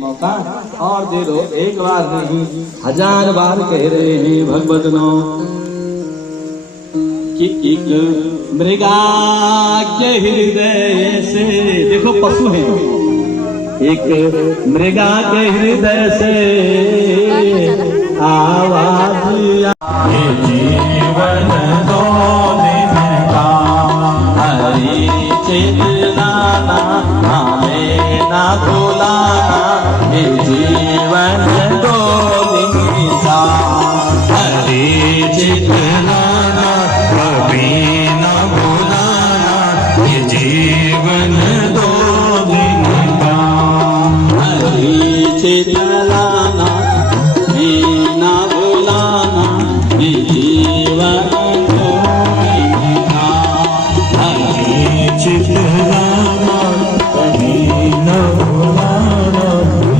मौका और दे दो, एक बार नहीं 1000 बार कह रहे हैं भगवत नो कि एक मृगा के हृदय से, देखो पशु है, एक मृगा के हृदय से आवाज ये जीवन दो दिन का हरि चेतनाना हमें ना भुलाना, ये जीवन दो दिन का हरि चेतनाना कभी ना भुलाना, ये जीवन दो दिन का हरि चेतनाना कभी ना भुलाना, ये जीवन दो दिन का हरि चेतनाना कभी ना भुलाना,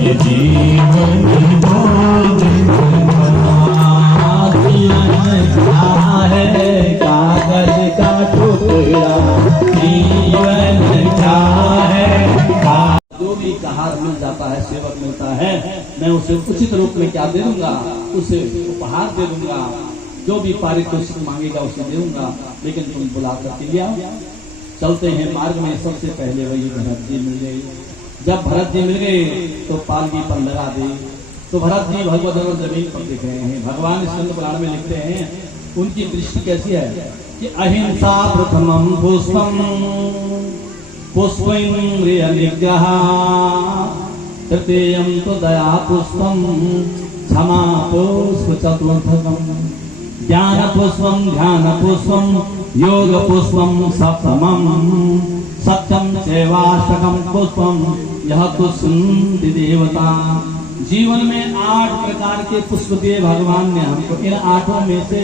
ये जीवन दो दिन का है कागज का टुकड़ा, जीवन क्या है। जो भी कहा मिल जाता है, सेवक मिलता है, मैं उसे उचित रूप में क्या दे दूंगा, उसे उपहार दे दूंगा, जो भी पारितोषिक मांगेगा उसे दे दूंगा, लेकिन तुम बुला करके लिया। चलते हैं मार्ग में, सबसे पहले वही भरत जी मिल गए। जब भरत जी मिल गए तो पालकी पर लगा दी, तो भरत जी भगवत जमीन पर दिख रहे हैं। भगवान स्कंद पुराण में लिखते हैं, उनकी दृष्टि कैसी है कि अहिंसा प्रथमम पुष्पम पुष्पैन्द्रियनिग्रह, तृतीयं तो दया पुष्पम क्षमा पुष्प चतुर्थकम, ज्ञान पुष्पम ध्यान पुष्पम योग पुष्पम सप्तमम, सत्यम सेवाष्टकम पुष्पम यह कुसुंति देवता। जीवन में 8 प्रकार के पुष्प दिए भगवान ने हमको। इन 8 में से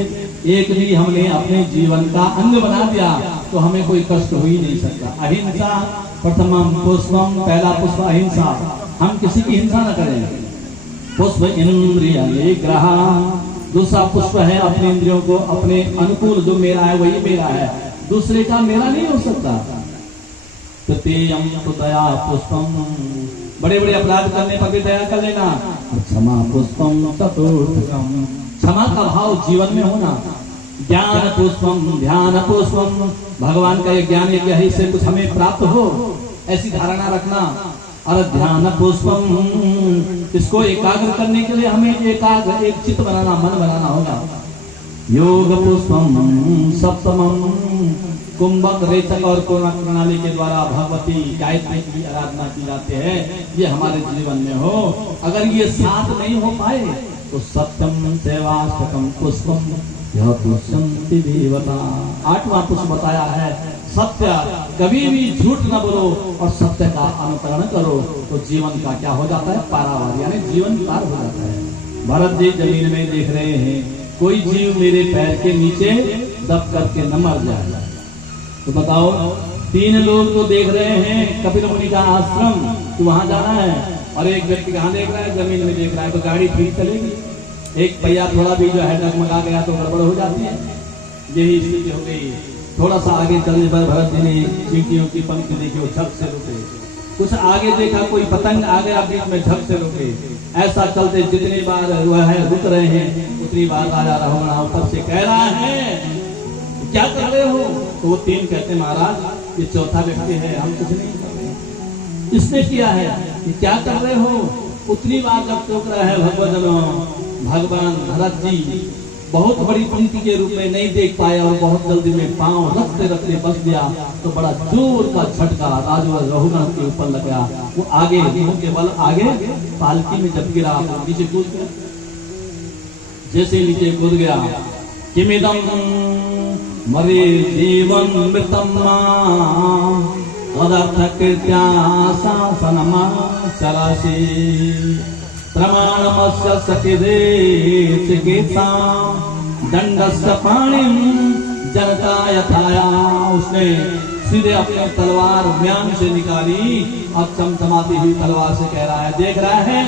एक भी हमने अपने जीवन का अंग बना दिया तो हमें कोई कष्ट हो ही नहीं सकता। अहिंसा प्रथमम पुष्पम, पहला पुष्प अहिंसा, हम किसी की हिंसा न करें। पुष्प इंद्रिय निग्रह, दूसरा पुष्प है अपने इंद्रियों को अपने अनुकूल, जो मेरा है वही मेरा है, दूसरे का मेरा नहीं हो सकता। तृतीयम तो दया पुष्पम, बड़े बड़े अपराध करने पर भी दया कर लेना। क्षमा पुष्पम चतुर्थकम, क्षमा का भाव जीवन में होना। ज्ञान पुष्पम ध्यान पुष्पम, भगवान का ये ज्ञान है कि यही से कुछ हमें प्राप्त हो, ऐसी धारणा रखना। और ध्यान पुष्पम, इसको एकाग्र करने के लिए हमें एकाग्र एक चित्त बनाना, मन बनाना होगा। योग पुष्पम सप्तमम, कुंभक रेचक और कोणक प्रणाली के द्वारा भगवती गायत्री की आराधना की जाती है, ये हमारे जीवन में हो। अगर ये 7 नहीं हो पाए तो सत्यम सेवाष्टकम पुष्पम यह कुसुंति देवता। 8वां पुष्प बताया है सत्य, कभी भी झूठ न बोलो और सत्य का अनुकरण करो तो जीवन का क्या हो जाता है, पारावार, यानी जीवन पार हो जाता है। भरत जी जमीन में देख रहे हैं, कोई जीव मेरे पैर के नीचे दब करके न मर जाए। तो बताओ, 3 लोग तो देख रहे हैं कपिल मुनि का आश्रम, तो वहां जाना है, और एक व्यक्ति कहाँ देख रहा है, जमीन में देख रहा है। तो गाड़ी ठीक चलेगी, एक पहिया थोड़ा भी जो है डगमगा गया तो गड़बड़ हो जाती है। यही स्थिति हो गई। थोड़ा सा आगे चलने पर भरत जी ने चींटियों की पंक्ति देखी, वो झप से रुके। कुछ आगे देखा कोई पतंग आ गया बीच में, झप से रुके। ऐसा चलते जितनी बार हुआ है रुक रहे हैं, उतनी बार राजा रघुनाथ ऊपर से कह रहा है क्या कर रहे हो। तो वो 3 कहते महाराज ये चौथा व्यक्ति है, हम कुछ नहीं कर रहे। इसने किया है, ये क्या कर रहे हो। उतनी बार जब टोक रहा है भगवजनों, भगवान भरत जी बहुत बड़ी पंक्ति के रूप में नहीं देख पाए और बहुत जल्दी में पांव रखते रखते बस गया। तो बड़ा जोर का झटका राजा रघुनाथ के ऊपर लग गया। वो आगे के बल आगे पालकी में जब गिरा तो नीचे कूद गया। जैसे नीचे कूद गया, किमिदम मरे जीवन मृतम तदर्थकृत्या शासनमा चरसि प्रमाणमस्य सकिदे चिकित्सा दंडस्य पाणिम जनता यथाया। उसने सीधे अपने तलवार म्यान से निकाली, अब चमचमाती हुई तलवार से कह रहा है, देख रहा है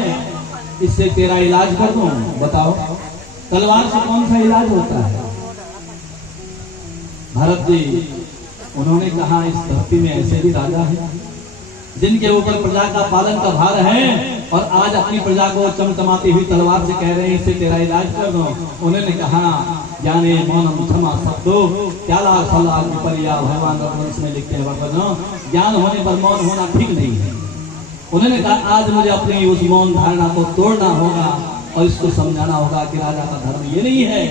इससे तेरा इलाज कर दूं। बताओ तलवार से कौन सा इलाज होता है। भरत जी उन्होंने कहा इस धरती में ऐसे भी राजा है, जिनके ऊपर प्रजा का पालन का भार है और आज अपनी प्रजा को चमचमाती हुई तलवार से कह रहे हैं इससे तेरा इलाज कर दो। उन्होंने कहा ज्ञाने मौनम क्षमा शब्दो त्याला सलाह विपर्या भगवान रघुवंश में लिखते हैं भगवान ज्ञान होने पर मौन होना ठीक नहीं है। उन्होंने कहा आज मुझे अपनी उस मौन धारणा को तोड़ना होगा और इसको समझाना होगा कि राजा का धर्म ये नहीं है,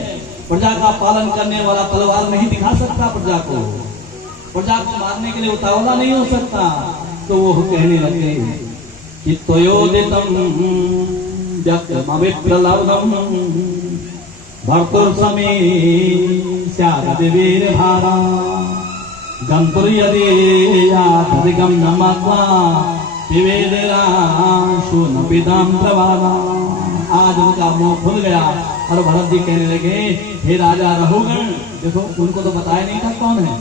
प्रजा का पालन करने वाला तलवार नहीं दिखा सकता, प्रजा को मारने के लिए उतावला नहीं हो सकता। तो वो कहने लगे कि त्वयोदितम व्यक्तमविप्रलब्धम भर्तुर समीस्यादिवीर भारा गंतुर यदि यादधिगम नमत्वा पिबेदराशु नपिदाम प्रवाला। आज उनका मुंह खुल गया और भरत जी कहने लगे हे राजा रघुगण, देखो उनको तो बताया नहीं था कौन है,